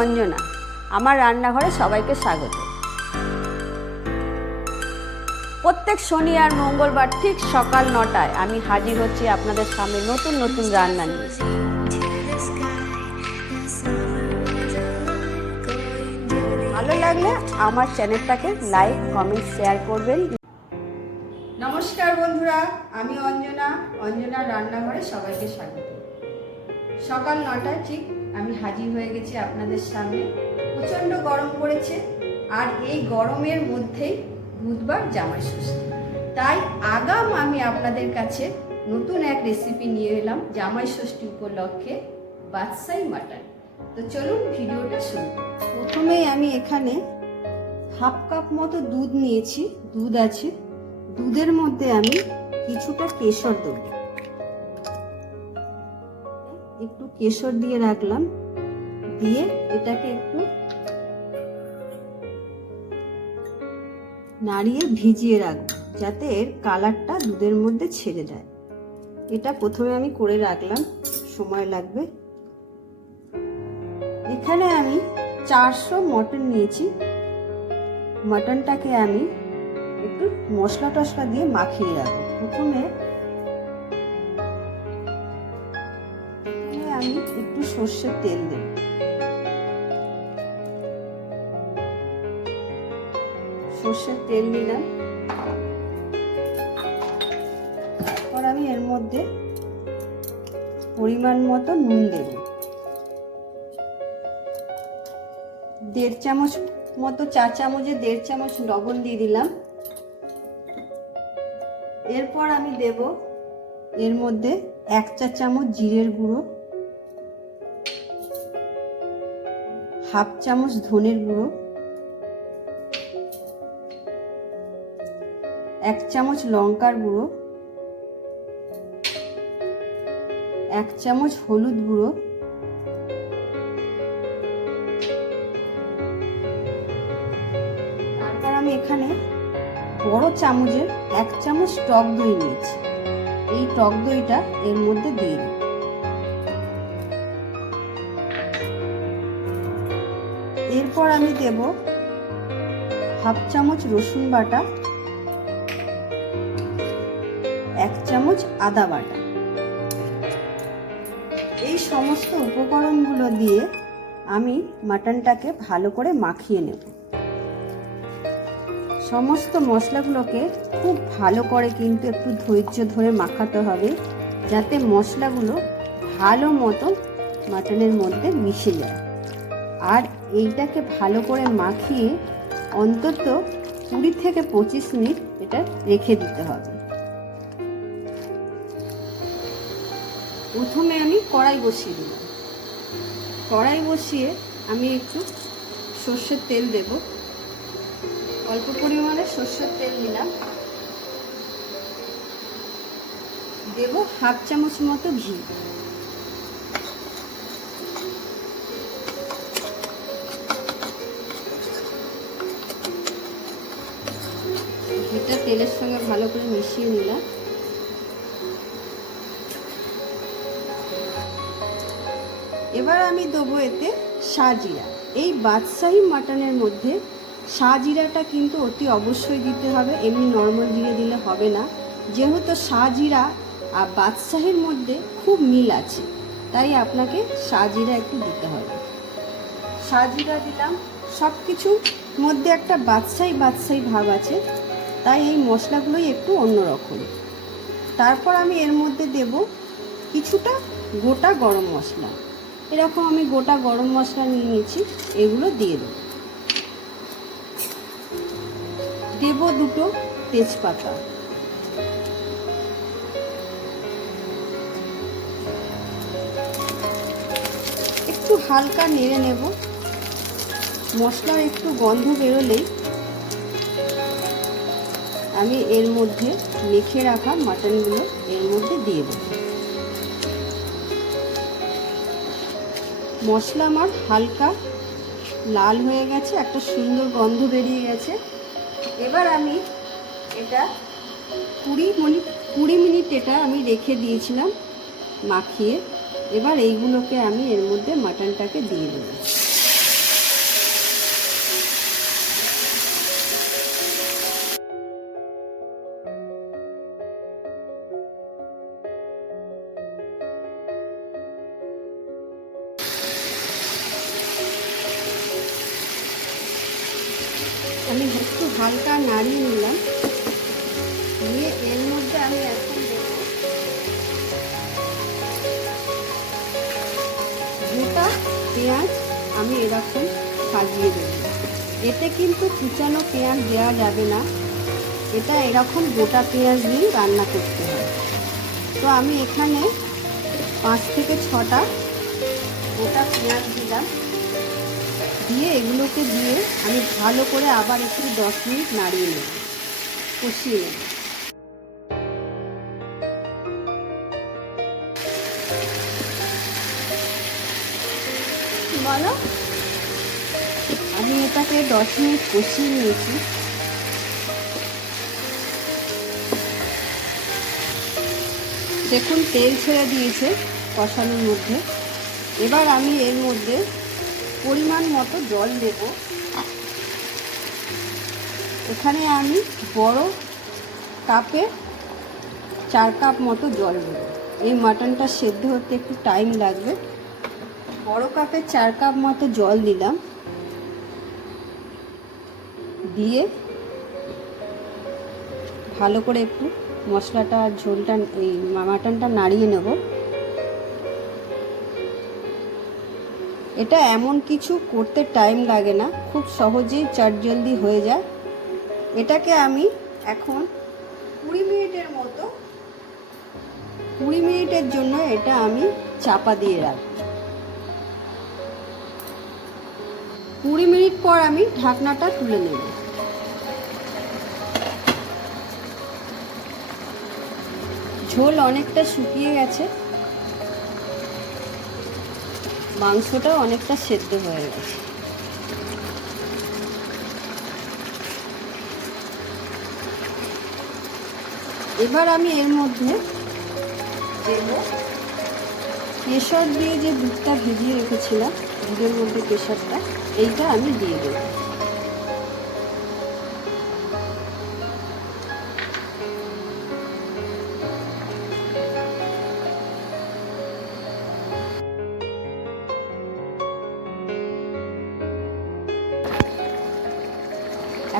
অঞ্জনা। আমার রান্নাঘরে সবাইকে স্বাগত। প্রত্যেক শনি আর মঙ্গলবার ঠিক সকাল 9টায় আমি হাজির হচ্ছি আপনাদের সামনে নতুন নতুন রান্না নিয়ে। ভালো লাগলে আমার চ্যানেলটাকে লাইক, কমেন্ট, শেয়ার করবেন। নমস্কার বন্ধুরা, আমি অঞ্জনা রান্নাঘরে সবাইকে স্বাগত। সকাল 9টায় ঠিক আমি হাজির হয়ে গেছি আপনাদের সামনে। প্রচণ্ড গরম পড়েছে, আর এই গরমের মধ্যেই বুধবার জামাই ষষ্ঠী, তাই আগাম আমি আপনাদের কাছে নতুন এক রেসিপি নিয়ে এলাম জামাই ষষ্ঠী উপলক্ষে, বাদশাহী মাটন। তো চলুন ভিডিওটা শুরু। প্রথমেই আমি এখানে হাফ কাপ মতো দুধ নিয়েছি, দুধ আছে। দুধের মধ্যে আমি কিছুটা কেশর দেবো, একটু কেশর দিয়ে রাখলাম, দিয়ে এটাকে একটু নাড়িয়ে ভিজিয়ে রাখবো যাতে এর কালারটা দুধের মধ্যে ছেড়ে যায়। এটা প্রথমে আমি করে রাখলাম, সময় লাগবে। এখানে আমি 400 মটন নিয়েছি। মটনটাকে আমি একটু মশলা টশলা দিয়ে মাখিয়ে রাখবো। প্রথমে আমি একটু সর্ষের তেল দেব, সর্ষের তেল নিলাম। আর আমি এর মধ্যে পরিমাণ মতো নুন দেব, 1.5 চামচ মতো, 4 চামচে 1.5 চামচ লবণ দিয়ে দিলাম। এরপর আমি দেব এর মধ্যে 1 চা চামচ জিরের গুঁড়ো, 1/2 চামচ ধনের গুঁড়ো, 1 চামচ লঙ্কার গুঁড়ো, 1 চামচ হলুদ গুঁড়ো, তারপর আমি এখানে বড় চামচের 1 চামচ টক দই নিয়েছি। এই টক দইটা এর মধ্যে দিয়ে দিই। এরপর আমি দেব 1/2 চামচ রসুন বাটা, 1 চামচ আদা বাটা। এই সমস্ত উপকরণগুলো দিয়ে আমি মাটনটাকে ভালো করে মাখিয়ে নেব। সমস্ত মশলাগুলোকে খুব ভালো করে কিন্তু একটু ধৈর্য ধরে মাখাতে হবে, যাতে মশলাগুলো ভালো মতো মাটনের মধ্যে মিশে যায়। আর এইটাকে ভালো করে মাখিয়ে অন্তত 20 থেকে 25 মিনিট এটা রেখে দিতে হবে। প্রথমে আমি কড়াই বসিয়ে দিলাম। কড়াই বসিয়ে আমি একটু সর্ষের তেল দেব, অল্প পরিমাণে সর্ষের তেল নিলাম। দেব 1/2 চামচ মতো ঘি। ঘিটা তেলের সঙ্গে ভালো করে মিশিয়ে নিলাম। এবার আমি দেবো এতে শাহজিরা। এই বাদশাহী মাটনের মধ্যে শাহজিরাটা কিন্তু অতি অবশ্যই দিতে হবে, এমনি নর্মাল জিরে দিলে হবে না। যেহেতু শাহজিরা আর বাদশাহীর মধ্যে খুব মিল আছে, তাই আপনাকে শাহজিরা একটু দিতে হবে। শাহজিরা দিলাম, সব কিছুর মধ্যে একটা বাদশাহী ভাব আছে, তাই এই মশলাগুলোই একটু অন্যরকম। তারপর আমি এর মধ্যে দেব কিছুটা গোটা গরম মশলা। এরকম আমি গোটা গরম মশলা নিয়ে নিয়েছি, এগুলো দিয়ে দেব। দেব 2টো তেজপাতা। একটু হালকা নেড়ে নেব। মশলার একটু গন্ধ বেরোলেই আমি এর মধ্যে মেখে রাখা মাটনগুলো এর মধ্যে দিয়ে দেব। মশলা আমার হালকা লাল হয়ে গেছে, একটা সুন্দর গন্ধ বেরিয়ে গেছে। এবার আমি এটা 20 মিনিট এটা আমি রেখে দিয়েছিলাম মাখিয়ে। এবার এইগুলোকে আমি এর মধ্যে মাটনটাকে দিয়ে দেব। একটু হালকা নাড়িয়ে নিলাম। নিয়ে এর মধ্যে আমি এখন দেব গোটা পেঁয়াজ। আমি এরকম সাজিয়ে দেব। এতে কিন্তু কুচানো পেঁয়াজ দেওয়া যাবে না, এটা এরকম গোটা পেঁয়াজ দিয়ে রান্না করতে হয়। তো আমি এখানে 5 থেকে 6টা গোটা পেঁয়াজ দিলাম। দিয়ে এগুলোকে দিয়ে আমি ভালো করে আবার একটু 10 মিনিট নাড়িয়ে নেব, কষিয়ে নেব। বলো, আমি এটাকে 10 মিনিট কষিয়ে নিয়েছি। দেখুন তেল ছেড়ে দিয়েছে কষানোর মধ্যে। এবার আমি এর মধ্যে পরিমাণ মতো জল দেব। এখানে আমি বড় কাপে 4 কাপ মতো জল দেব। এই মাটনটা সেদ্ধ হতে একটু টাইম লাগবে। বড় কাপে 4 কাপ মতো জল দিলাম। দিয়ে ভালো করে একটু মশলাটা আর ঝোলটা এই মাটনটা নাড়িয়ে নেব। এটা এমন কিছু করতে টাইম লাগে না, খুব সহজেই চটজলদি হয়ে যায়। এটাকে আমি এখন 20 মিনিটের জন্য এটা আমি চাপা দিয়ে রাখব। 20 মিনিট পর আমি ঢাকনাটা তুলে নেব। ঝোল অনেকটা শুকিয়ে গেছে, মাংসটা অনেকটা সেদ্ধ হয়ে গেছে। এবার আমি এর মধ্যে দেব কেশর দিয়ে যে দুধটা ভিজিয়ে রেখেছিলাম, দুধের মধ্যে কেশরটা, এইটা আমি দিয়ে দেব।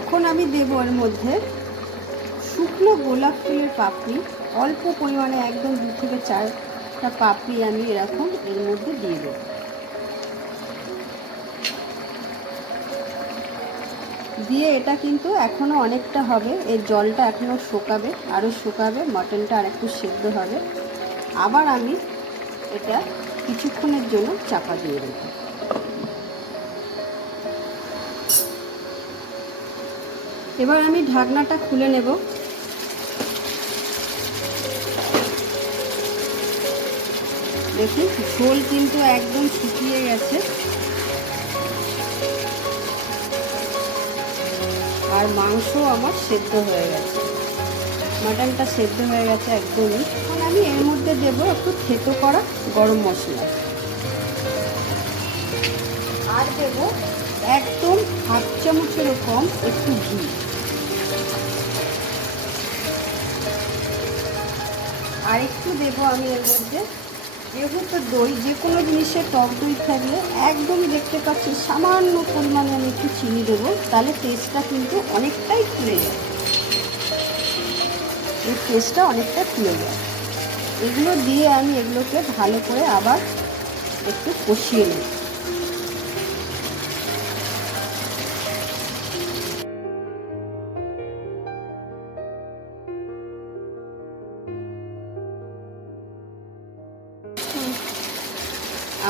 এখন আমি দেব এর মধ্যে শুকনো গোলাপ ফুলের পাপড়ি, অল্প পরিমাণে, একদম 2 থেকে 4টা পাপড়ি আমি এরকম এর মধ্যে দিয়ে দেব। দিয়ে এটা কিন্তু এখনও অনেকটা হবে, এর জলটা এখনও শুকাবে, আরও শুকাবে, মাটনটা আর একটু সেদ্ধ হবে। আবার আমি এটা কিছুক্ষণের জন্য চাপা দিয়ে দেব। এবার আমি ঢাকনাটা খুলে নেব। দেখুন ঝোল কিন্তু একদম শুকিয়ে গেছে আর মাংস আমার সেদ্ধ হয়ে গেছে, মাটনটা সেদ্ধ হয়ে গেছে একদমই। এখন আমি এর মধ্যে দেব একটু থেতো করা গরম মশলা, আর দেব একদম 1/2 চামচেরও কম একটু ঘি। আর একটু দেব আমি এর মধ্যে, যেহেতু দই, যে কোনো জিনিসের টক দই থাকলে একদম দেখতে পাচ্ছি সামান্য পরিমাণে আমি একটু চিনি দেবো, তাহলে টেস্টটা কিন্তু অনেকটাই খুলে যায়, এই টেস্টটা অনেকটা খুলে যায়। এগুলো দিয়ে আমি এগুলোকে ভালো করে আবার একটু কষিয়ে নেব।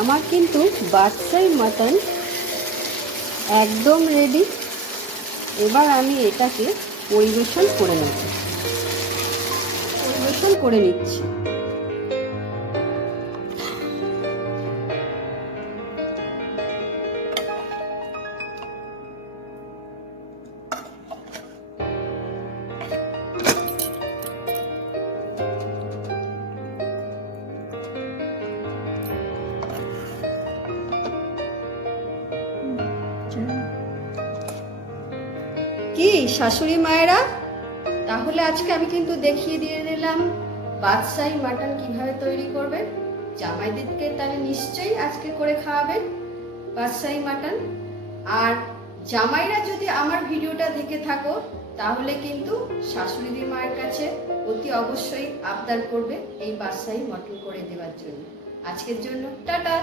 আমার কিন্তু বাদশাহী মাটন একদম রেডি। এবার আমি এটাকে পরিবেশন করে নিচ্ছি। কি শাশুড়ি মায়েরা, তাহলে আজকে আমি কিন্তু দেখিয়ে দিয়ে দিলাম বাদশাহী মাটন কিভাবে তৈরি করবেন। জামাইদেরকে তাহলে নিশ্চয়ই আজকে করে খাওয়াবেন বাদশাহী মাটন। আর জামাইরা যদি আমার ভিডিওটা দেখে থাকো তাহলে কিন্তু শাশুড়ি মায়ের কাছে অতি অবশ্যই আবদার করবে এই বাদশাহী মটন করে দেওয়ার জন্য। আজকের জন্য টাটা।